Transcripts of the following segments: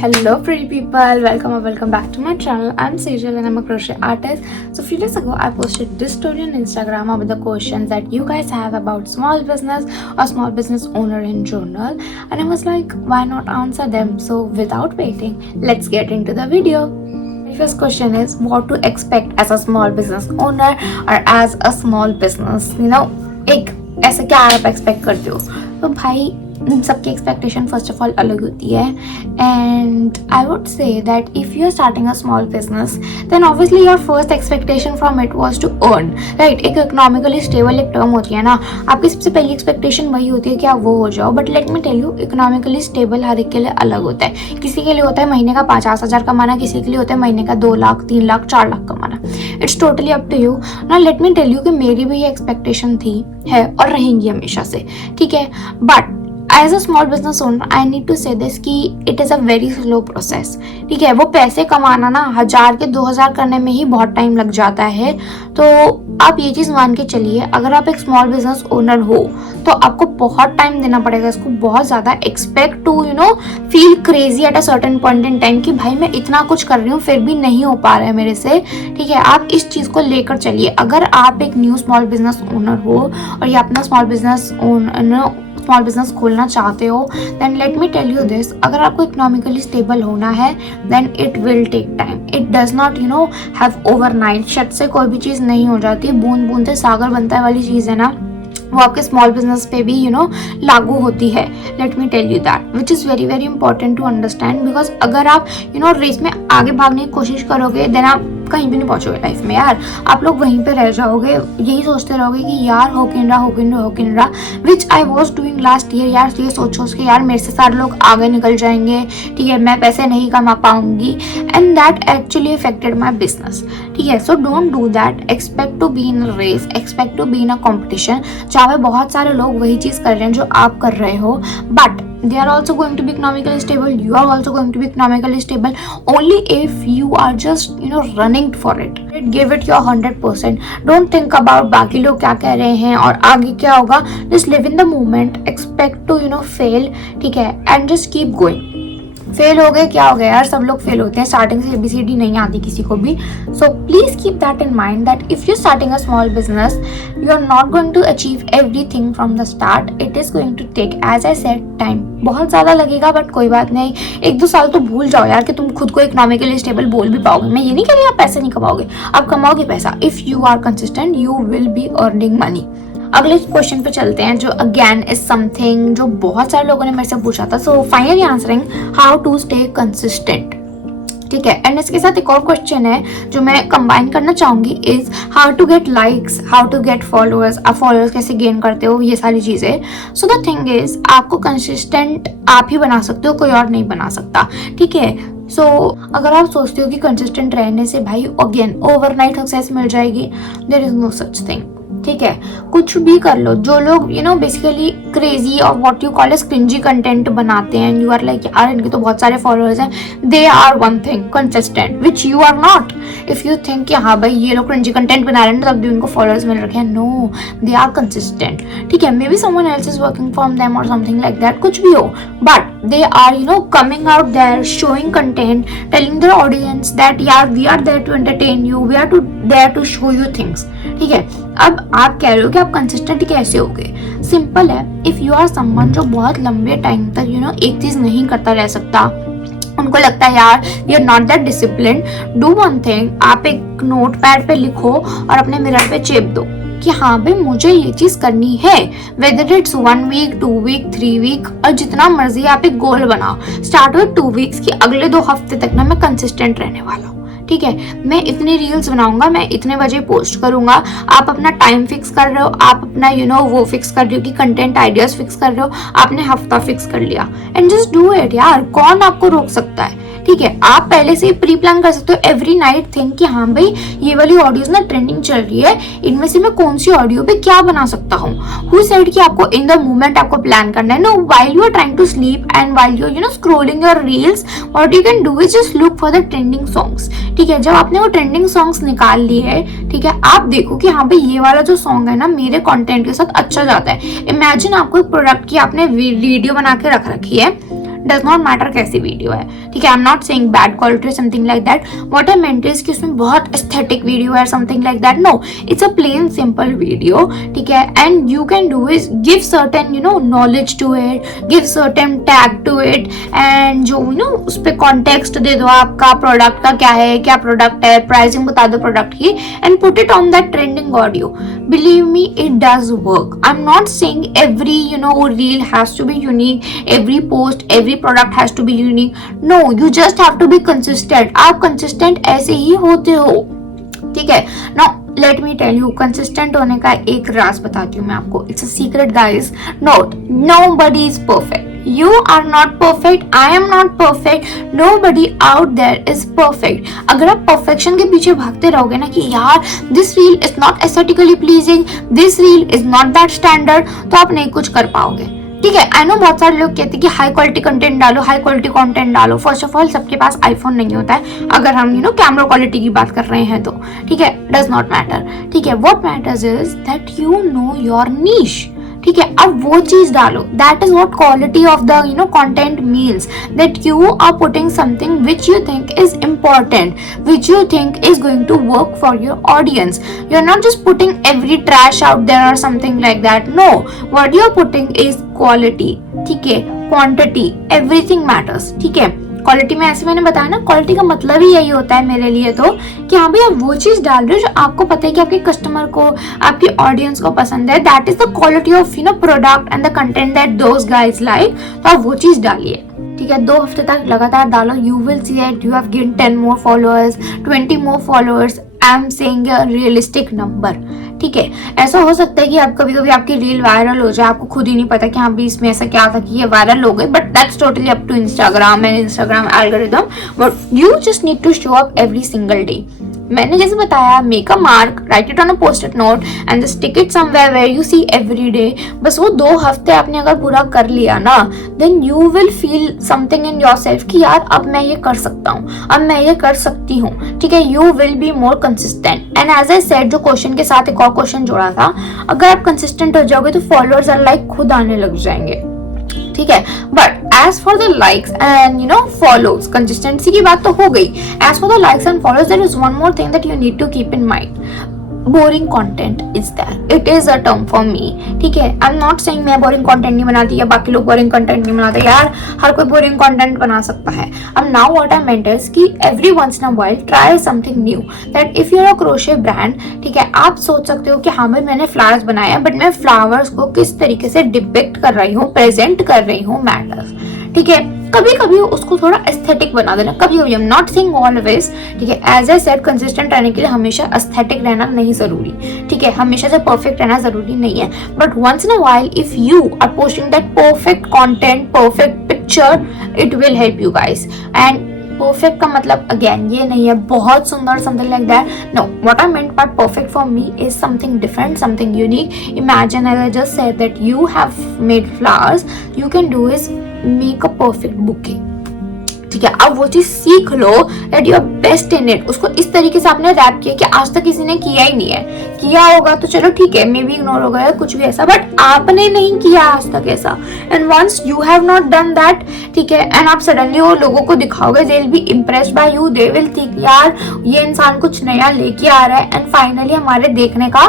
Hello pretty people, welcome back to my channel. I'm Sejal and I'm a crochet artist. So a few days ago I posted this story on Instagram about the questions that you guys have about small business or small business owner in general, and I was like, why not answer them? So without waiting, let's get into the video. My first question is what to expect as a small business owner or as a small business, एक ऐसे क्या आप expect करते हो? तो भाई सबकी expectation first of all अलग होती है, and I would say that if you are starting a small business then obviously your first expectation from it was to earn, right. एक इकोनॉमिकली स्टेबल एक टर्म होती है ना, आपकी सबसे पहली एक्सपेक्टेशन वही होती है कि आप वो हो जाओ। But let me tell you, economically stable हर एक के लिए अलग होता है। किसी के लिए होता है महीने का 50,000 कमाना, किसी के लिए होता है महीने का 2 लाख 3 लाख 4 लाख कमाना। It's totally up to you ना। लेट मी टेल यू कि मेरी भी ये एक्सपेक्टेशन थी, है और रहेंगी हमेशा से, ठीक है। But as a small business owner I need to say this कि it is a very slow process, ठीक है। वो पैसे कमाना ना 1000 के 2000 करने में ही बहुत टाइम लग जाता है। तो आप ये चीज़ मान के चलिए, अगर आप एक स्मॉल बिजनेस ओनर हो तो आपको बहुत टाइम देना पड़ेगा इसको, बहुत ज़्यादा। Expect to feel crazy at a certain point in time कि भाई मैं इतना कुछ कर रही हूँ फिर भी नहीं हो पा रहा है मेरे से, ठीक है। आप इस चीज़ को लेकर चलिए। अगर आप एक न्यू स्मॉल बिजनेस ओनर हो और या अपना स्मॉल बिजनेस खोलना चाहते हो, then let me tell you this, अगर आपको इकोनॉमिकली स्टेबल होना है then it will take time. It does not have overnight. Shut से कोई भी चीज़ नहीं हो जाती, बूंद बूंद से सागर बनता है वाली चीज़ है ना, वो आपके स्मॉल बिजनेस पे भी लागू होती है। Let me tell you that which is very very important to understand, because अगर आप रेस में आगे भागने की कोशिश करोगे देन आप कहीं भी नहीं पहुंचोगे लाइफ में यार। आप लोग वहीं पे रह जाओगे, यही सोचते रहोगे कि यार हो किन रहा, which I was doing last year. यार ये सोच के यार मेरे से सारे लोग आगे निकल जाएंगे, ठीक है, मैं पैसे नहीं कमा पाऊंगी, and that actually affected my business, ठीक है। So don't do that. Expect to be in a race, expect to be in a competition जहाँ पे बहुत सारे लोग वही चीज़ कर रहे हैं जो आप कर रहे हो, but they are also going to be economically stable, you are also going to be economically stable only if you are just running for it. Give it your 100%. don't think about बाकी लोग क्या कह रहे हैं और आगे क्या होगा। just live in the moment, expect to fail, ठीक है, and just keep going. Fail हो गए क्या हो गया यार, सब लोग फेल होते हैं, स्टार्टिंग से ABCD नहीं आती किसी को भी। So please keep that in mind that if you starting a small business you are not going to achieve everything from the start. It is going to take, as I said, time. बहुत ज़्यादा लगेगा but कोई बात नहीं, 1-2 साल तो भूल जाओ यार कि तुम खुद को इकोनॉमिकली स्टेबल बोल भी पाओगे। मैं ये नहीं कह रही आप पैसे नहीं कमाओगे, आप कमाओगे पैसा। If you are consistent you will be earning money. अगले क्वेश्चन पे चलते हैं जो अगेन इज समथिंग जो बहुत सारे लोगों ने मेरे से पूछा था। So finally answering how to stay consistent, ठीक है। एंड इसके साथ एक और क्वेश्चन है जो मैं कंबाइन करना चाहूंगी, is how to get likes, how to get followers. आप फॉलोअर्स कैसे गेन करते हो, ये सारी चीजें। सो द थिंग इज आपको कंसिस्टेंट आप ही बना सकते हो, कोई और नहीं बना सकता, ठीक है। सो अगर आप सोचते हो कि कंसिस्टेंट रहने से भाई अगेन ओवरनाइट सक्सेस मिल जाएगी, there is no such thing, ठीक है। कुछ भी कर लो। जो लोग बेसिकली क्रेजी और what you call as cringy content बनाते हैं, यू आर लाइक यार इनके तो बहुत सारे फॉलोअर्स हैं, they are one thing consistent which you are not. If you think कि हाँ भाई ये लोग क्रिंजी कंटेंट बना रहे हैं तब भी उनको फॉलोअर्स मिल रखे हैं, नो, दे आर कंसिस्टेंट, ठीक है। May be someone else is working from them और समथिंग लाइक दैट, कुछ भी हो, but they are coming out there, showing content, telling their audience that यार we are there to entertain you, we are there to show you things, ठीक है। अब आप कह रहे हो कि आप कंसिस्टेंट कैसे होगे? सिंपल है, इफ यू आर समवन जो बहुत लंबे टाइम तक एक चीज नहीं करता रह सकता, उनको लगता है यार you are not that discipline, do one thing, आप एक नोट पैड पे लिखो और अपने मिरर पे चेप दो कि हाँ भाई मुझे ये चीज करनी है, whether it's 1 week 2 week 3 week, और जितना मर्जी आप एक गोल बनाओ। स्टार्ट विद 2 वीक्स की अगले 2 हफ्ते तक ना मैं कंसिस्टेंट रहने वाला हूँ, ठीक है। मैं इतनी रील्स बनाऊंगा, मैं इतने बजे पोस्ट करूंगा। आप अपना टाइम फिक्स कर रहे हो, आप अपना वो फिक्स कर रहे हो कि कंटेंट आइडियाज फिक्स कर रहे हो, आपने हफ्ता फिक्स कर लिया, एंड जस्ट डू इट यार। कौन आपको रोक सकता है, ठीक है। आप पहले से ही प्री प्लान कर सकते हो, एवरी नाइट थिंक कि हाँ भाई ये वाली ऑडियोज ना ट्रेंडिंग चल रही है, इनमें से मैं कौन सी ऑडियो पे क्या बना सकता हूँ। हु सेड कि आपको इन द मोमेंट आपको प्लान करना है? No, while you are trying to sleep and while you scrolling your reels, what you can do is just look for the trending songs, ठीक है। जब आपने वो ट्रेंडिंग सॉन्ग्स निकाल लिए है, ठीक है, आप देखो कि हाँ भाई ये वाला जो सॉन्ग है ना मेरे कंटेंट के साथ अच्छा जाता है। इमेजिन आपको एक प्रोडक्ट की आपने वीडियो बना के रख रखी है, डज नॉट मैटर कैसी वीडियो है, ठीक है। I am not saying bad quality something like that, what I meant is कि उसमें बहुत एस्थेटिक वीडियो है something like that, no, it's a plain simple video, ठीक है। And you can do is give certain knowledge to it, give certain tag to it, and जो उस पर context दे दो आपका प्रोडक्ट का क्या है, क्या प्रोडक्ट है, प्राइसिंग बता दो प्रोडक्ट की, and put it on that trending audio. Believe me, it does work. I am not saying every reel has to be unique, every post, every product has to be unique, no, you just have to be consistent। आप consistent ऐसे ही होते हो, ठीक है। now let me tell you, consistent होने का एक राज बताती हूँ मैं आपको, it's a secret guys, note, nobody is perfect, you are not perfect, I am not perfect, nobody out there is perfect। अगर आप perfection के पीछे भागते रहोगे ना कि यार this reel is not aesthetically pleasing, this reel is not that standard, तो आप नहीं कुछ कर पाओगे, ठीक है। आई नो बहुत सारे लोग कहते हैं कि हाई क्वालिटी कंटेंट डालो, हाई क्वालिटी कंटेंट डालो। फर्स्ट ऑफ ऑल सबके पास आईफोन नहीं होता है, अगर हम कैमरा क्वालिटी की बात कर रहे हैं तो, ठीक है, डज नॉट मैटर, ठीक है। What matters is that you know your niche, ठीक है। अब वो चीज डालो, that is what quality of the content means, that you are putting something which you think is important, which you think is going to work for your audience। You're not just putting every trash out there or something like that, no, what you're putting is quality, ठीक है, quantity, everything matters, ठीक है। Quality में ऐसे मैंने बताया ना, quality का मतलब ही यही होता है मेरे लिए तो, कि हाँ भाई आप वो चीज डाल रहे हो जो आपको पता है कि आपके कस्टमर को, आपकी ऑडियंस को पसंद है, that is the quality of product and the content that those guys like, तो आप वो चीज डालिए, ठीक है। 2 हफ्ते तक लगातार डालो, you will see that you have gain 10 more followers, 20 more followers। I am saying a realistic number, ठीक है। ऐसा हो सकता है कि आप कभी कभी आपकी रील वायरल हो जाए, आपको खुद ही नहीं पता कि हाँ भी इसमें ऐसा क्या था कि ये वायरल हो गई, but that's totally up to Instagram and Instagram algorithm, but you just need to show up every single day. मैंने जैसे बताया, make a mark, write it on a post it note and just stick it somewhere where you see every day. बस वो 2 हफ्ते आपने अगर पूरा कर लिया ना, then you will feel something in yourself कि यार अब मैं ये कर सकता हूँ, अब मैं ये कर सकती हूँ, ठीक है। You will be more consistent. And as I said, जो क्वेश्चन के साथ एक और क्वेश्चन जोड़ा था, अगर आप कंसिस्टेंट हो जाओगे तो फॉलोअर्स और लाइक खुद आने लग जाएंगे, ठीक है। But as for the likes and follows, consistency की बात तो हो गई। As for the likes and follows, there is one more thing that you need to keep in mind, boring content is that, it is a term for me, ठीक है। I am not saying मैं boring content नहीं बनाती या बाकी लोग boring content नहीं बनाते, यार हर कोई बोरिंग कंटेंट बना सकता है। अब now what I meant is कि every once in a while try something new, that if you are a crochet brand, ठीक है, आप सोच सकते हो कि हाँ भाई मैंने फ्लावर्स बनाए हैं, बट मैं फ्लावर्स को किस तरीके से डिपिक्ट कर रही हूँ, प्रेजेंट कर रही हूँ, मैटर्स, ठीक है। कभी कभी उसको थोड़ा एस्थेटिक बना देना, कभी कभी, आई एम नॉट सेइंग ऑलवेज, ठीक है। एज आई सेड, कंसिस्टेंट रहने के लिए हमेशा एस्थेटिक रहना नहीं जरूरी, ठीक है, हमेशा से परफेक्ट रहना जरूरी नहीं है, but once in a while if you are posting that perfect content, perfect picture, it will help you guys. And perfect का मतलब अगेन ये नहीं है बहुत सुंदर, something like that, no, what I meant by perfect for me is something different, something unique. Imagine, as I just said, that you have made flowers, you can do is make a perfect bouquet, ठीक है। अब वो चीज सीख लो that you are best in it, उसको इस तरीके से आपने रैप किया कि आज तक किसी ने किया ही नहीं है, किया होगा तो चलो ठीक है, मे बी इग्नोर हो गया कुछ भी ऐसा, बट आपने नहीं किया आज तक ऐसा। And once you have not done that, ठीक है, एंड आप सडनली वो लोगों को दिखाओगे, they will be impressed by you, they will think यार ये इंसान कुछ नया लेके आ रहा है। एंड फाइनली हमारे देखने का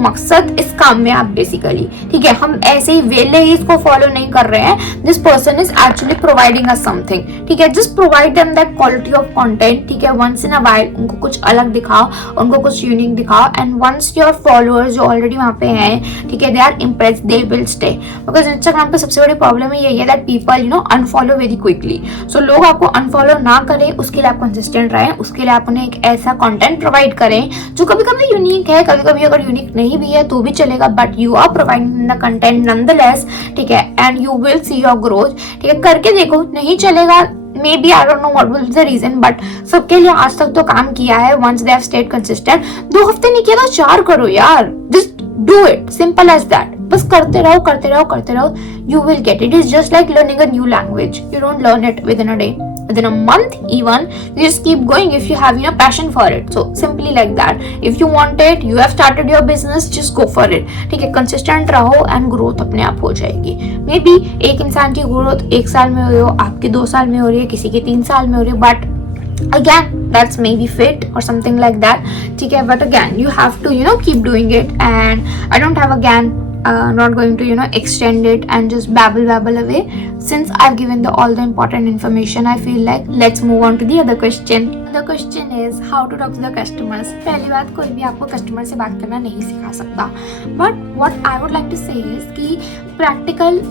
मकसद इस काम में आप बेसिकली, ठीक है, हम ऐसे ही वेले ही इसको फॉलो नहीं कर रहे हैं, this person is actually providing us something, ठीक है। Just provide them that quality of content, ठीक है। वंस इन अ व्हाइल उनको कुछ अलग दिखाओ, उनको कुछ यूनिक दिखाओ, एंड वंस योर फॉलोअर्स जो ऑलरेडी वहां पे हैं, ठीक है, they are impressed, they will stay. Because Instagram पे सबसे बड़ी प्रॉब्लम यही है that people unfollow very quickly. So लोग आपको अनफॉलो ना करें, उसके लिए आप कंसिस्टेंट रहें, उसके लिए आप उन्हें एक ऐसा कंटेंट प्रोवाइड करें जो कभी कभी यूनिक है, कभी कभी अगर यूनिक नहीं भी है तो भी चलेगा, but you are providing the content nonetheless, ठीक है, and you will see your growth, ठीक है। करके देखो, नहीं चलेगा, maybe I don't know what will be the reason, but सबके लिए आज तक तो काम किया है। once they have stayed consistent, 2 हफ्ते नहीं किया तो 4 करो यार, just do it, simple as that। बस करते रहो, करते रहो, करते रहो, you will get it। It's just like learning a new language, you don't learn it within a day, within a month even, you just keep going if you have passion for it. So simply like that, if you want it, you have started your business, just go for it. ठीक है, consistent रहो and growth अपने आप हो जाएगी. May be एक इंसान की ग्रोथ 1 साल में हो रही हो, आपकी 2 साल में हो रही है, किसी की 3 साल में हो रही है, but again that's maybe fit or something like that. ठीक है, but again you have to keep doing it. And I don't have again not going to extend it and just babble away. Since I've given all the important information, I feel like let's move on to the other question. The question is how to talk to the customers. पहली बात, कोई भी आपको customer से बात करना नहीं सिखा सकता, but what I would like to say is कि practical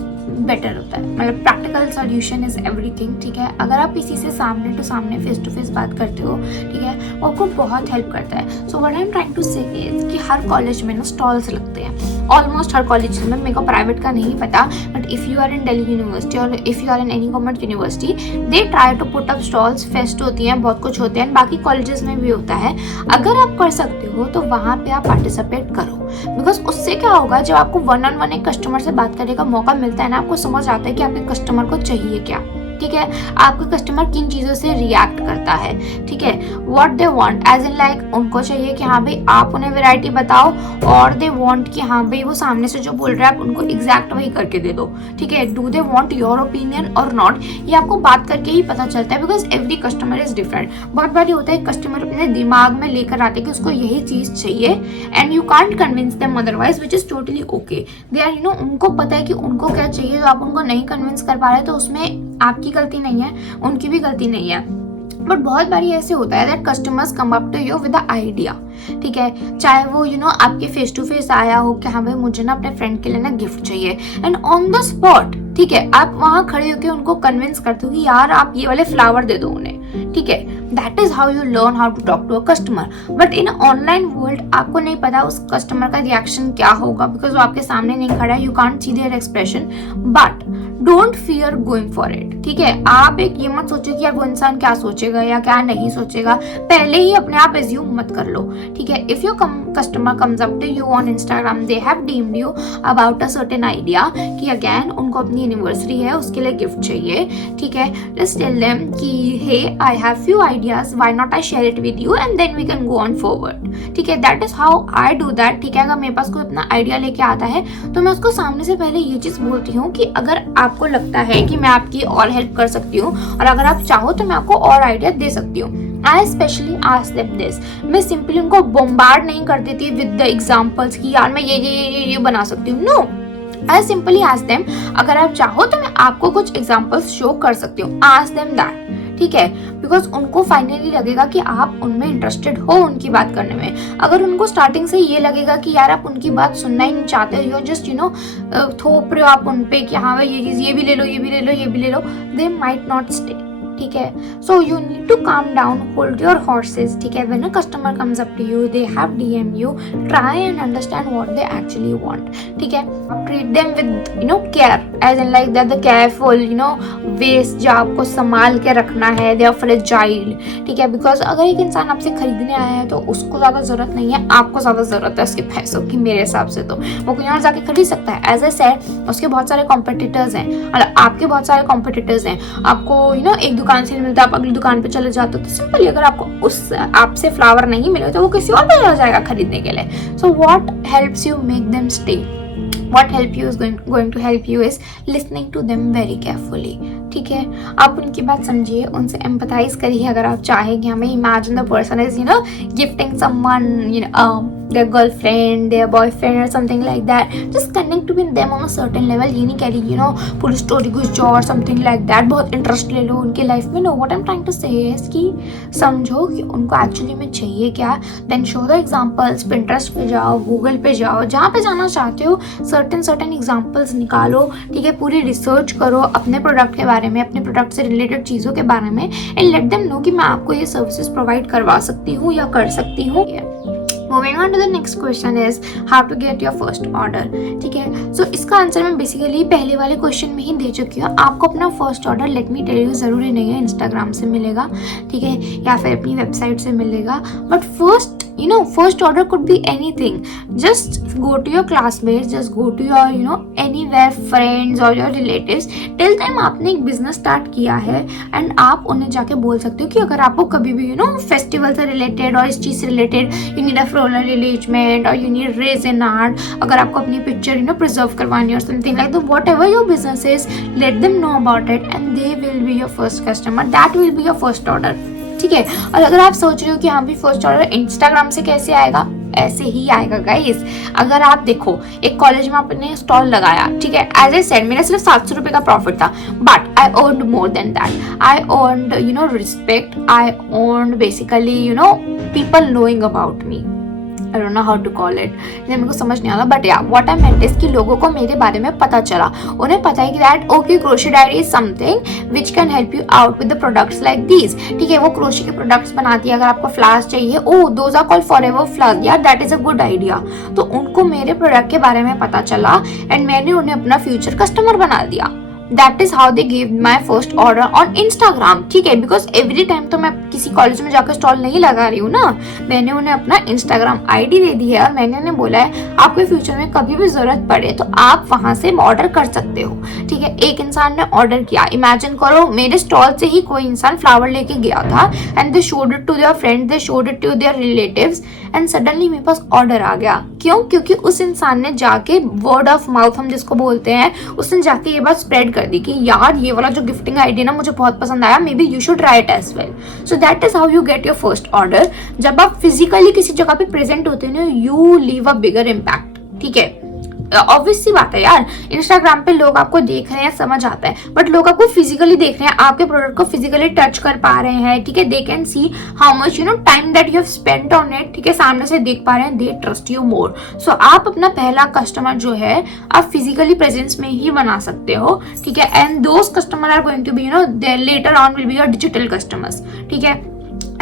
बेटर होता है. मतलब प्रैक्टिकल सॉल्यूशन इज एवरीथिंग. ठीक है, अगर आप किसी से सामने टू सामने फेस टू फेस बात करते हो, ठीक है, वो आपको बहुत हेल्प करता है. So what I am trying to say is कि हर कॉलेज में स्टॉल्स लगते हैं, ऑलमोस्ट हर कॉलेज में. मेरे को प्राइवेट का नहीं पता, but if you are in Delhi university और if you are in any government university, they try to put up stalls. Fest होती हैं, बहुत कुछ होते हैं, बाकी कॉलेजेस में भी होता है. अगर आप कर सकते हो तो वहाँ पे आप पार्टिसिपेट करो, बिकॉज उससे क्या होगा, जब आपको 1-on-1 एक कस्टमर से बात करने का मौका मिलता है ना, आपको समझ आता है कि आपके कस्टमर को चाहिए क्या. ठीक है, आपका कस्टमर किन चीज़ों से रिएक्ट करता है. ठीक है, what they want, as in like उनको चाहिए कि हाँ भाई आप उन्हें वैरायटी बताओ, और दे वांट कि हाँ भाई वो सामने से जो बोल रहा है आप उनको एग्जैक्ट वही करके दे दो. ठीक है, do they want your opinion और नॉट, ये आपको बात करके ही पता चलता है, because every customer is different. बहुत बार होता है कस्टमर अपने दिमाग में लेकर आते हैं कि उसको यही चीज़ चाहिए, and you can't convince them otherwise, which is totally okay. They are उनको पता है कि उनको क्या चाहिए, तो आप उनको नहीं कन्विंस कर पा रहे, तो उसमें आपकी गलती नहीं है, उनकी भी गलती नहीं है. बट बहुत बारी ऐसे होता है that customers come up to you with the idea. ठीक है, चाहे वो आपके फेस टू फेस आया हो कि हाँ भाई मुझे ना अपने फ्रेंड के लिए ना गिफ्ट चाहिए, एंड ऑन द स्पॉट, ठीक है, आप वहाँ खड़े होकर उनको कन्विंस करते हो कि यार आप ये वाले फ्लावर दे दो उन्हें. ठीक है, that is how you learn how to talk to a customer. But in online world आपको नहीं पता उस कस्टमर का रिएक्शन क्या होगा, बिकॉज वो आपके सामने नहीं खड़ा है, you can't see their expression. But don't fear going for it. ठीक है, आप एक ये मत सोचो कि यार वो इंसान क्या सोचेगा या क्या नहीं सोचेगा, पहले ही अपने आप एज्यूम मत कर लो. ठीक है, if your customer comes up to you on Instagram, they have DMed you about a certain idea कि अगेन उनको अपनी एनिवर्सरी है, उसके लिए गिफ्ट चाहिए. ठीक है, जस्ट टेल देम कि hey I have few ideas, why not I share it with you and then we can go on forward. ठीक है, that is how I do that. ठीक है, अगर मेरे पास कोई अपना आइडिया लेके आता है तो मैं उसको सामने से पहले ये चीज बोलती हूँ कि अगर आपको लगता है कि मैं आपकी और हेल्प कर सकती हूँ और अगर आप चाहो तो मैं आपको और आइडिया दे सकती हूँ. आई स्पेशली आस्क देम दिस. मैं सिंपली उनको बॉम्बार्ड नहीं कर देती विद द एग्जाम्पल्स कि यार मैं ये बना सकती हूँ. No, I simply ask them अगर आप चाहो तो मैं आपको कुछ एग्जाम्पल्स शो कर सकती हूँ. Ask them that. ठीक है, बिकॉज उनको फाइनली लगेगा कि आप उनमें इंटरेस्टेड हो उनकी बात करने में. अगर उनको स्टार्टिंग से ये लगेगा कि यार आप उनकी बात सुनना ही नहीं चाहते, यू जस्ट थोप रहे हो आप उन पे कि हाँ भाई ये चीज़ ये भी ले लो, ये भी ले लो, ये भी ले लो, दे माइट नॉट स्टे. ठीक है, so you need to calm down, hold your horses. ठीक है, when a customer comes up to you, they have DM you, try and understand what they actually want. ठीक है, आप treat them with care, as in like that the careful waste जो आपको संभाल के रखना है, दे आर फ्रेजाइल. ठीक है, बिकॉज अगर एक इंसान आपसे खरीदने आया है तो उसको ज़्यादा ज़रूरत नहीं है, आपको ज़्यादा ज़रूरत है उसके पैसों की. मेरे हिसाब से तो वो कहीं और जाके खरीद सकता है. एज ए सेड उसके बहुत सारे कॉम्पिटिटर्स हैं और आपके बहुत सारे कॉम्पिटिटर्स हैं. आपको एक दुकान से मिलता है, आप अगली दुकान पे चले जाते हो, तो सिंपली अगर आपको उस आपसे फ्लावर नहीं मिले तो वो किसी और पे चला जाएगा खरीदने के लिए. So what helps you make them stay, what help you is going to help you is listening to them very carefully. ठीक है, आप उनकी बात समझिए, उनसे एम्पथाइज करिए अगर आप चाहें कि हमें imagine the person is gifting someone their girlfriend, their boyfriend or something like that. Just connect with them on a certain level. ये नहीं कह रही पूरी स्टोरी कुछ जो और something like that, बहुत इंटरेस्ट ले लो उनके लाइफ में. No, what I'm trying to say is कि समझो कि उनको एक्चुअली में चाहिए क्या. Then show the examples. Pinterest पे जाओ, Google पे जाओ, जहाँ पे जाना चाहते हो certain examples निकालो. ठीक है, पूरी रिसर्च करो अपने प्रोडक्ट के बारे में, अपने प्रोडक्ट से रिलेटेड चीज़ों के बारे में, एंड लेट देम नो कि मैं आपको ये सर्विसेज प्रोवाइड करवा सकती हूँ या कर सकती हूँ. Moving on to the next question is how to get your first order. ठीक है, सो इसका आंसर मैं बेसिकली पहले वाले क्वेश्चन में ही दे चुकी हूँ. आपको अपना first order, let me tell you, ज़रूरी नहीं है इंस्टाग्राम से मिलेगा, ठीक है, या फिर अपनी वेबसाइट से मिलेगा, but first first order could be anything. Just go to your classmates, just go to your anywhere friends or your relatives, tell them आपने एक business start किया है, and आप उन्हें जाके बोल सकते हो कि अगर आपको कभी भी फेस्टिवल से रिलेटेड और इस चीज से related you need a floral arrangement or you need resin art, अगर आपको अपनी पिक्चर प्रिजर्व करवानी और something like that, whatever your business is, let them know about it and they will be your first customer, that will be your first order. ठीक है. और अगर आप सोच रहे हो कि हाँ भी फर्स्ट ऑर्डर इंस्टाग्राम से कैसे आएगा, ऐसे ही आएगा गाइस. अगर आप देखो एक कॉलेज में आपने स्टॉल लगाया, ठीक है, एज ए सेड मेरा सिर्फ 700 रुपए का प्रॉफिट था, but I earned more than that. I earned respect, I earned basically people knowing about me. I don't know how to call it, मेरे को समझ नहीं आ रहा, बट या what I meant is कि लोगों को मेरे बारे में पता चला, उन्हें पता है कि that okay crochet diary is something which can help you out with the products like these. ठीक है, वो क्रोशे के प्रोडक्ट्स बनाती है. अगर आपको फ्लावर्स चाहिए, oh those are called forever flowers, yeah that is a good idea. तो उनको मेरे प्रोडक्ट के बारे में पता चला एंड मैंने उन्हें अपना फ्यूचर कस्टमर बना दिया. That is how they gave my first order on Instagram. ठीक है, because every time तो मैं किसी कॉलेज में जाकर स्टॉल नहीं लगा रही हूँ ना, मैंने उन्हें अपना Instagram ID दे दी है और मैंने उन्हें बोला है आपको फ्यूचर में कभी भी जरूरत पड़े तो आप वहां से ऑर्डर कर सकते हो. ठीक है, एक इंसान ने ऑर्डर किया, इमेजिन करो मेरे स्टॉल से ही कोई इंसान फ्लावर लेके गया था and they showed it to their friends, they showed it to their relatives and suddenly मेरे पास ऑर्डर आ गया. क्यों? क्योंकि उस इंसान ने जाके वर्ड ऑफ माउथ हम जिसको बोलते हैं, उसने जाके ये बात स्प्रेड कर दी कि यार ये वाला जो गिफ्टिंग आइडिया ना मुझे बहुत पसंद आया, maybe you should try it as well. So that is how you get your first order. जब आप फिजिकली किसी जगह पे प्रेजेंट होते हैं, you leave a bigger impact. ठीक है, ऑब्वियस सी बात है यार, इंस्टाग्राम पे लोग आपको देख रहे हैं समझ आता है, बट लोग आपको फिजिकली देख रहे हैं, आपके प्रोडक्ट को फिजिकली टच कर पा रहे हैं. ठीक है, they can see how much time that you have spent on it. ठीक है, सामने से देख पा रहे हैं, दे ट्रस्ट यू मोर. सो आप अपना पहला कस्टमर जो है आप फिजिकली प्रेजेंस में ही बना सकते हो. ठीक है, and those customer are going to be there later on will be your digital customers. ठीक है,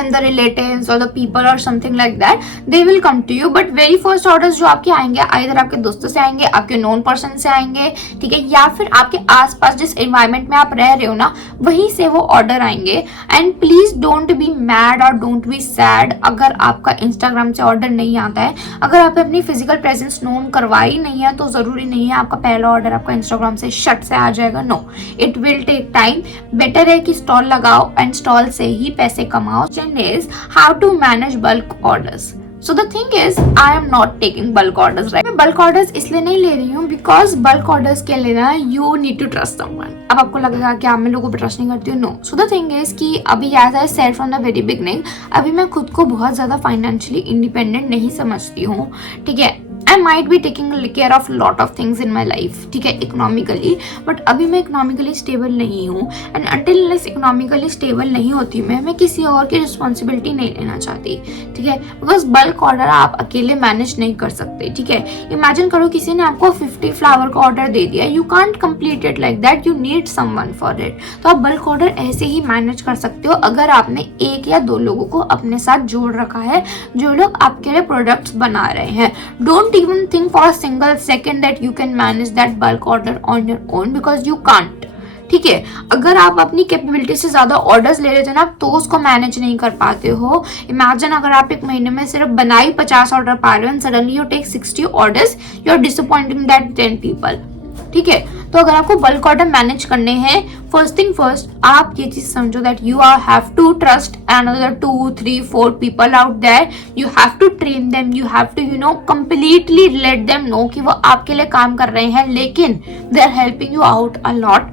and the relatives or the people or something like that, they will come to you. but very first orders जो आपके आएंगे either आपके दोस्तों से आएंगे, आपके known person से आएंगे, ठीक है, या फिर आपके आसपास जिस environment में आप रह रहे हो ना वहीं से वो order आएंगे. and please don't be mad or don't be sad अगर आपका Instagram से order नहीं आता है. अगर आप अपनी physical presence known करवाई नहीं है तो जरूरी नहीं है आपका पहला order आपका Instagram से शट से आ जाएगा. no, it will take time. better है कि stall लगाओ and stall से ही पैसे कमाओ. is how to manage bulk orders. So the thing is, I am not taking bulk orders, right? मैं bulk orders इसलिए नहीं ले रही हूँ because bulk orders के लिए ना you need to trust someone. अब आपको लगेगा कि मैं लोगों पर ट्रस्ट नहीं करती हूँ. No. So the thing is कि अभी as I said from the very beginning, अभी मैं खुद को बहुत ज़्यादा financially independent नहीं समझती हूँ. ठीक है, I might be taking care of lot of things in my life, ठीक है, इकोनॉमिकली, बट अभी मैं इकोनॉमिकली स्टेबल नहीं हूँ. एंड अंटिल इकोनॉमिकली स्टेबल नहीं होती मैं किसी और की रिस्पॉन्सिबिलिटी नहीं लेना चाहती. ठीक है, बिकॉज बल्क ऑर्डर आप अकेले मैनेज नहीं कर सकते. ठीक है, इमेजिन करो किसी ने आपको 50 फ्लावर का ऑर्डर दे दिया, you can't complete it like that, you need someone for it. तो आप बल्क ऑर्डर ऐसे ही मैनेज कर सकते हो अगर आपने एक या दो लोगों को अपने साथ जोड़ रखा है जो लोग आपके लिए प्रोडक्ट्स बना रहे हैं. Don't even think for a single second that you can manage that bulk order on your own because you can't. ठीक है, अगर आप अपनी कैपेबिलिटी से ज्यादा ऑर्डर्स ले लेते हो ना तो उसको मैनेज नहीं कर पाते हो. इमेजिन अगर आप एक महीने में सिर्फ बनाई 50 ऑर्डर पा रहे हो and suddenly you take 60 orders, you are disappointing that 10 people. ठीक है, तो अगर आपको बल्क ऑर्डर मैनेज करने हैं, फर्स्ट थिंग फर्स्ट आप ये चीज समझो that you are have to trust another 2, 3, 4 people out there. You have to train them, you have to completely let them know कि वो आपके लिए काम कर रहे हैं, लेकिन they are helping you out a lot.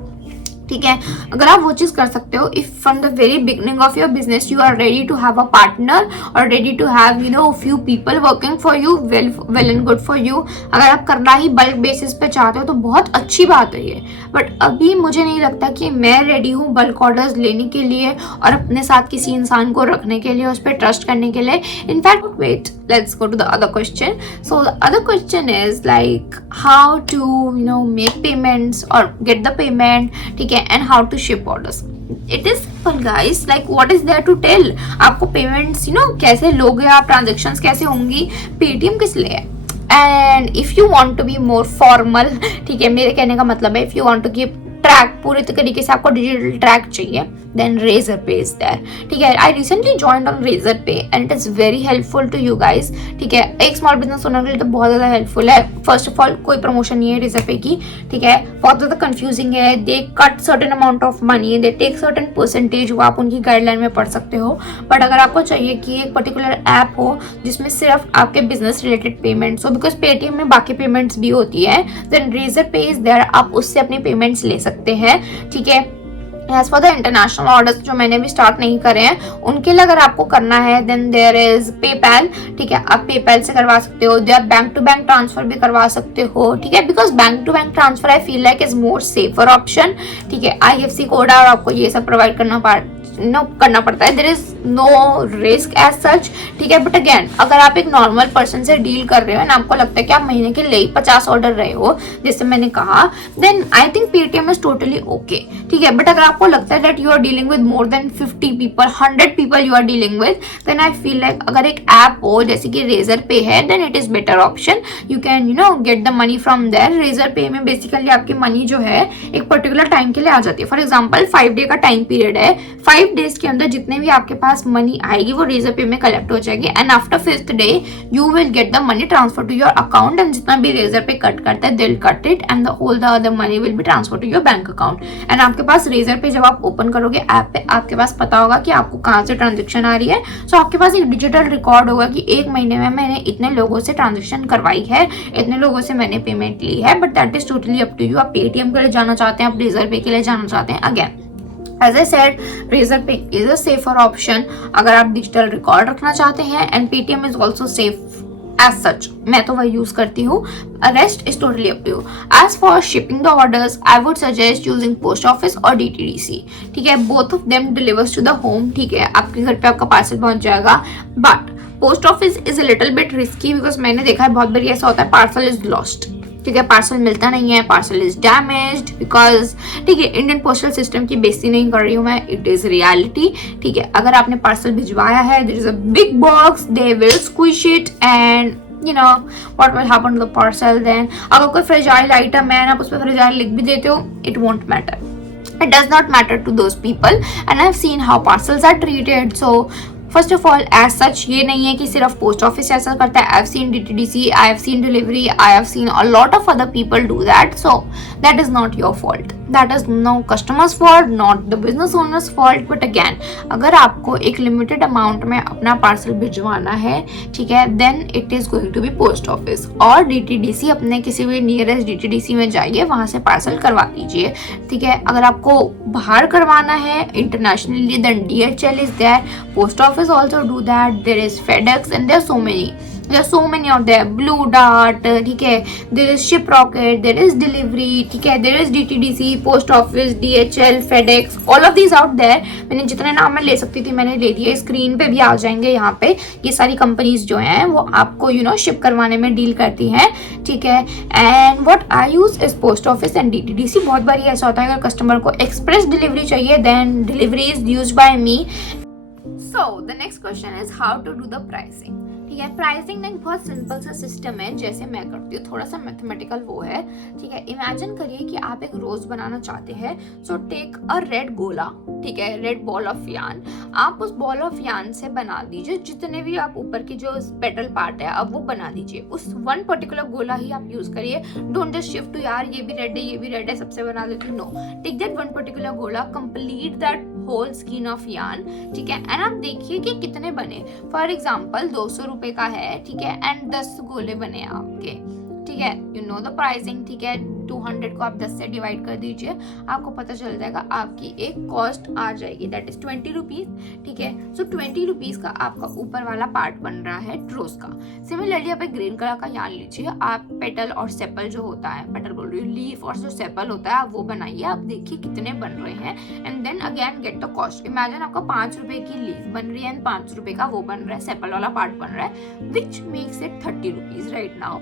ठीक है, अगर आप वो चीज कर सकते हो, if from the very beginning of your business you are ready to have a partner और ready to have few people working for you, well and good for you. अगर आप करना ही बल्क बेसिस पे चाहते हो तो बहुत अच्छी बात है ये, बट अभी मुझे नहीं लगता कि मैं रेडी हूँ बल्क ऑर्डर्स लेने के लिए और अपने साथ किसी इंसान को रखने के लिए, उस पर ट्रस्ट करने के लिए. In fact wait, let's go to the other question. So the other question is like how to make payments or get the payment, ठीक है, and how to ship orders. It is simple guys, like what is there to tell. आपको payments कैसे लोगे आप, transactions कैसे होंगी, Paytm किस लिए है. And if you want to be more formal, ठीक है, मेरे कहने का मतलब है if you want to keep track, पूरे तरीके से आपको डिजिटल ट्रैक चाहिए देन Razorpay is there. ठीक है, I recently joined on Razorpay and it is very helpful to you guys. ठीक है, एक स्मॉल बिजनेस ओनर के लिए तो बहुत ज्यादा हेल्पफुल है. फर्स्ट ऑफ ऑल कोई प्रमोशन नहीं है Razorpay की. ठीक है, बहुत ज्यादा कंफ्यूजिंग है. They cut certain amount of money, they take certain percentage, वो आप उनकी गाइडलाइन में पढ़ सकते हो. बट अगर आपको चाहिए कि एक पर्टिकुलर ऐप हो जिसमें सिर्फ आपके बिजनेस रिलेटेड पेमेंट्स हो, बिकॉज पेटीएम में बाकी पेमेंट्स भी होती है, देन Razorpay इज देयर. आप उससे अपनी पेमेंट्स ले सकते हैं. ठीक है, as for the international orders जो मैंने भी स्टार्ट नहीं करे हैं, उनके लिए अगर आपको करना है देन देयर इज पेपैल. ठीक है, आप पेपैल से करवा सकते हो. There bank to bank transfer भी करवा सकते हो. ठीक है, because bank to bank transfer I feel like is more safer option. ठीक है, IFSC कोड और आपको ये सब प्रोवाइड करना पड़ता है. There is no risk as such. ठीक है, बट अगेन अगर आप एक नॉर्मल पर्सन से डील कर रहे हो एंड आपको लगता है कि आप महीने के लिए 50 ऑर्डर रहे हो, जैसे मैंने कहा, then I think Paytm is totally okay. ठीक है, बट अगर आपको लगता है that you are dealing with more than 50 people, 100 people you are dealing with, then I feel like अगर एक ऐप हो जैसे कि Razorpay है, then it is better option. You can get the money from there. Razorpay में basically आपकी money जो है एक पर्टिकुलर टाइम के लिए आ जाती है. फॉर एग्जाम्पल 5 डे का टाइम पीरियड है. 5 डेज के अंदर जितने भी आपके पास मनी आएगी वो Razorpay में कलेक्ट हो जाएगी and after 5th day you will get the money transfer to your account and जितना भी Razorpay कट करता है दिल cut it and all the other money will be transfer to your bank account. And आपके पास Razorpay जब आप open करोगे ऐप पे, आपके पास पता होगा कि आपको कहाँ से ट्रांजेक्शन आ रही है. सो आपके पास एक डिजिटल रिकॉर्ड होगा कि एक महीने में मैंने इतने लोगों से ट्रांजेक्शन करवाई है, इतने लोगों से मैंने पेमेंट ली है. But that is totally up to you. आप पेटीएम के लिए जाना चाहते हैं, आप Razorpay के लिए जाना चाहते हैं. Again As I said, Razorpay is a safer option अगर आप डिजिटल रिकॉर्ड रखना चाहते हैं and Paytm is also safe as such. मैं तो वही यूज करती हूँ. Rest is totally up to you. As for shipping the orders, I would suggest using post office और DTDC. ठीक है, both of them delivers to the home. ठीक है, आपके घर पे आपका पार्सल पहुंच जाएगा. But post office is a little bit risky because मैंने देखा है बहुत बार ऐसा होता है पार्सल इज लॉस्ट. ठीक है, पार्सल मिलता नहीं है, पार्सल इज डैमेज्ड बिकॉज. ठीक है, इंडियन पोस्टल सिस्टम की बेइज्जती नहीं कर रही हूँ मैं, इट इज रियलिटी. ठीक है, अगर आपने पार्सल भिजवाया है, there is a big box, they will squish it and what will happen to the parcel then. अगर कोई फ्रेजाइल आइटम है आप उस पर फ्रेजाइल लिख भी देते हो, it won't matter. It does not matter to those people and I've seen how parcels are treated. So first of all as such ये नहीं है कि सिर्फ पोस्ट ऑफिस ऐसा करता है. I have seen DTDC, I have seen delivery, I have seen a lot of other people do that. So that is not your fault, that is no customers fault, not the business owners fault. But again अगर आपको एक limited amount में अपना parcel भिजवाना है, ठीक है, then it is going to be post office और DTDC. अपने किसी भी नियरेस्ट DTDC में जाइए, वहां से पार्सल करवा दीजिए. ठीक है, अगर आपको बाहर करवाना है internationally, then DHL is there. Post office also do that. There is FedEx and there are so many out there. Blue Dart, ठीक है, there is Shiprocket, there is Delivery, ठीक है, there is DTDC, Post Office, DHL, FedEx, all of these out there. मैंने जितने नाम मैं ले सकती थी मैंने ले दिए. स्क्रीन पे भी आ जाएंगे यहाँ पे. ये सारी कंपनीज जो हैं वो आपको शिप करवाने में डील करती हैं. ठीक है, and what I use is post office and DTDC. बहुत बार ऐसा होता है अगर कस्टमर को एक्सप्रेस डिलीवरी चाहिए, then delivery is used by me. So the next question is how to do the pricing. ठीक है, प्राइसिंग एक बहुत सिंपल सा सिस्टम है जैसे मैं करती हूँ, थोड़ा सा मैथमेटिकल वो है. ठीक है, इमेजिन करिए कि आप एक रोज बनाना चाहते हैं. सो टेक अ रेड गोला, ठीक है, रेड बॉल ऑफ यार्न. आप उस बॉल ऑफ यार्न से बना दीजिए जितने भी आप ऊपर की जो पेटल पार्ट है अब वो बना दीजिए. उस वन पर्टिकुलर गोला ही आप यूज करिए. डोंट जस्ट शिफ्ट टू यार ये भी रेड है ये भी रेड है सबसे बना देती हूँ. No, take that one particular गोला, complete that whole skein of yarn. ठीक है, एंड आप देखिए कि कितने बने. फॉर एग्जाम्पल 200 रुपए का है, ठीक है, एंड 10 गोले बने आपके. ठीक है, यू नो द प्राइसिंग. ठीक है, 200 को आप 10 से डिवाइड कर दीजिए, आपको पता चल जाएगा आपकी एक कॉस्ट आ जाएगी, दैट इज 20 रुपीज. ठीक है, सो 20 रुपीज का आपका ऊपर वाला पार्ट बन रहा है रोज का. सिमिलरली आप एक ग्रीन कलर का यार्न लीजिए, आप पेटल और सेपल जो होता है, पेटल बोल रही हूँ, लीफ और जो सेपल होता है आप वो बनाइए. आप देखिए कितने बन रहे हैं and then again get the cost. Imagine आपका 5 रुपए की लीफ बन रही है एंड 5 रुपए का वो बन रहा है, सेपल वाला पार्ट बन रहा है, which makes it 30 rupees right now.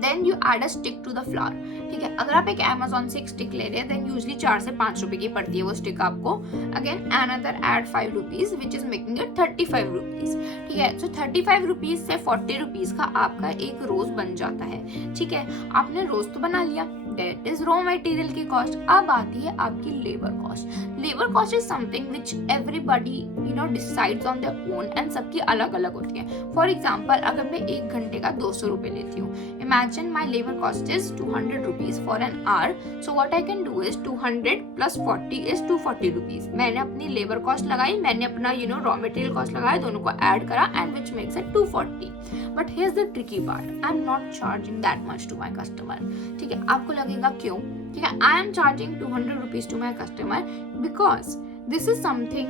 Then you add a stick to the flower. ठीक है, अगर आप एक Amazon से एक स्टिक ले रहे हैं देन यूजली 4 से 5 रुपए की पड़ती है वो स्टिक आपको. Again another add 5 rupees which is making it 35 rupees. ठीक है, सो 35 रुपीज से 40 रुपीज का आपका एक रोज बन जाता है. ठीक है, आपने रोज तो बना लिया. डेट इज रॉ मटेरियल की कॉस्ट। अब आती है आपकी labour cost. Labour cost is something which everybody decides on their own and सबकी अलग अलग होती है। फॉर एग्जाम्पल अगर मैं 1 घंटे का 200 रुपये लेती हूँ, imagine my labour cost is 200 rupees for an hour, so what I can do is 200 plus 40 is 240 rupees. मैंने अपनी लेबर कॉस्ट लगाई, मैंने अपना रॉ मटेरियल कॉस्ट लगाया, दोनों को ऐड करा and which makes it 240। But here's the tricky part, I am not charging that much to my customer. ठीक है, आपको लगेगा क्यों? ठीक है, I am charging 200 rupees to my customer because this is something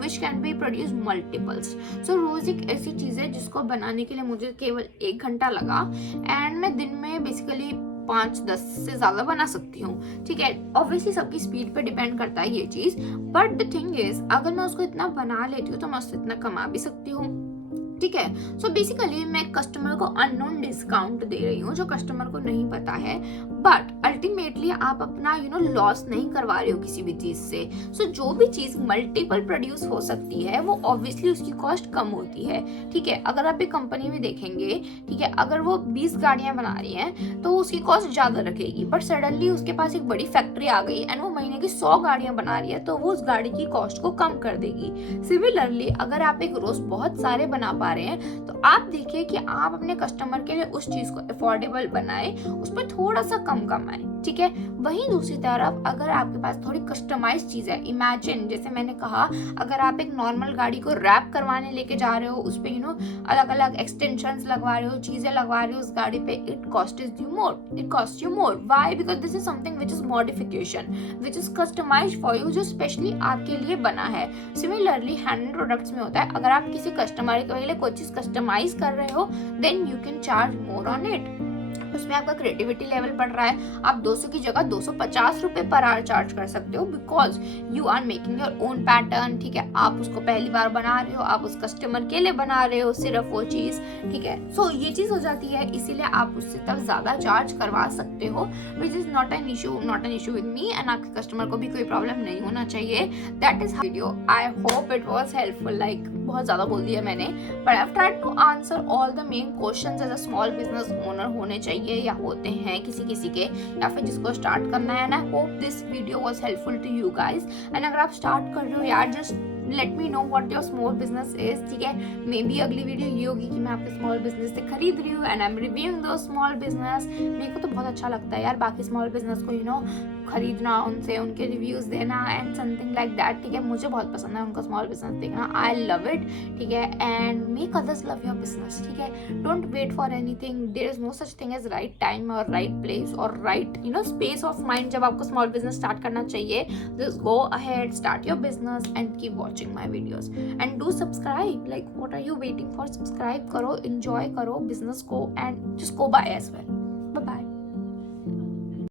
which can be produce multiples. So रोज एक ऐसी चीज़ है जिसको बनाने के लिए मुझे केवल 1 घंटा लगा एंड मैं दिन में बेसिकली 5-10 से ज़्यादा बना सकती हूँ। ठीक है, ऑब्वियसली सबकी स्पीड पे डिपेंड करता है ये चीज़, बट द थिंग इज अगर मैं उसको इतना बना लेती हूँ तो मैं उससे इतना कमा भी सकती हूँ। ठीक है, सो बेसिकली मैं कस्टमर को अननोन डिस्काउंट दे रही हूँ जो कस्टमर को नहीं पता है, बट अल्टीमेटली आप अपना लॉस नहीं करवा रहे हो किसी भी चीज से। सो जो भी चीज मल्टीपल प्रोड्यूस हो सकती है वो ऑब्वियसली उसकी कॉस्ट कम होती है। ठीक है, अगर आप एक कंपनी में देखेंगे, ठीक है, अगर वो 20 गाड़ियां बना रही हैं तो उसकी कॉस्ट ज्यादा रखेगी, बट सडनली उसके पास एक बड़ी फैक्ट्री आ गई एंड वो महीने की 100 गाड़ियां बना रही है तो वो उस गाड़ी की कॉस्ट को कम कर देगी। सिमिलरली अगर आप एक रोज बहुत सारे बना पा रहे हैं तो आप देखिए कि आप अपने कस्टमर के लिए उस चीज को अफोर्डेबल बनाए, उस पर थोड़ा सा कम कमाए। ठीक है, वहीं दूसरी तरफ अगर आपके पास थोड़ी कस्टमाइज चीज है, इमेजिन जैसे मैंने कहा अगर आप एक नॉर्मल गाड़ी को रैप करवाने लेके जा रहे हो, उस पे अलग अलग एक्सटेंशंस लगवा रहे हो, चीजें लगवा रहे हो उस गाड़ी पे, it cost you more. Why? Because this is something which is modification which is customized for you, जो स्पेशली आपके लिए बना है। सिमिलरली हैंड प्रोडक्ट्स में होता है, अगर आप किसी कस्टमर के लिए कोई चीज कस्टमाइज कर रहे हो then you can charge more on it. उसमें आपका क्रिएटिविटी लेवल बढ़ रहा है, आप 200 की जगह 250 रुपए पर आवर चार्ज कर सकते हो because you are making your own pattern. ठीक है, आप उसको पहली बार बना रहे हो, आप उस कस्टमर के लिए बना रहे हो सिर्फ वो चीज। ठीक है, सो ये चीज हो जाती है, इसीलिए आप उससे तब ज्यादा चार्ज करवा सकते हो, which is not an issue with me and आपके कस्टमर को भी कोई प्रॉब्लम नहीं होना चाहिए। That is video, I hope it was helpful. Like बहुत ज्यादा बोल दिया मैंने, but I have tried to answer all the main questions as a small business owner होने चाहिए या होते हैं किसी के, या फिर जिसको स्टार्ट करना है। And I hope this video was helpful to you guys. And अगर आप स्टार्ट कर रहे हो यार, just let me know what your small business is. ठीक है, मे बी अगली वीडियो ये होगी कि मैं आपके स्मॉल बिजनेस से खरीद रही हूँ एंड आई एम रिव्यूइंग दो स्मॉल बिजनेस। मेरे को तो बहुत अच्छा लगता है यार बाकी स्मॉल बिजनेस को खरीदना, उनसे उनके रिव्यूज देना एंड समथिंग लाइक दैट। ठीक है, मुझे बहुत पसंद है उनका स्मॉल बिजनेस देखना, आई लव इट। ठीक है, and make others love your business. ठीक है, don't wait for anything, there is no such thing as right time और राइट प्लेस और राइट स्पेस ऑफ माइंड। जब आपको स्मॉल बिजनेस स्टार्ट करना चाहिए, just go ahead, start your business and keep watching my videos and do subscribe. Like what are you waiting for? Subscribe करो, enjoy करो business को and just go by as well.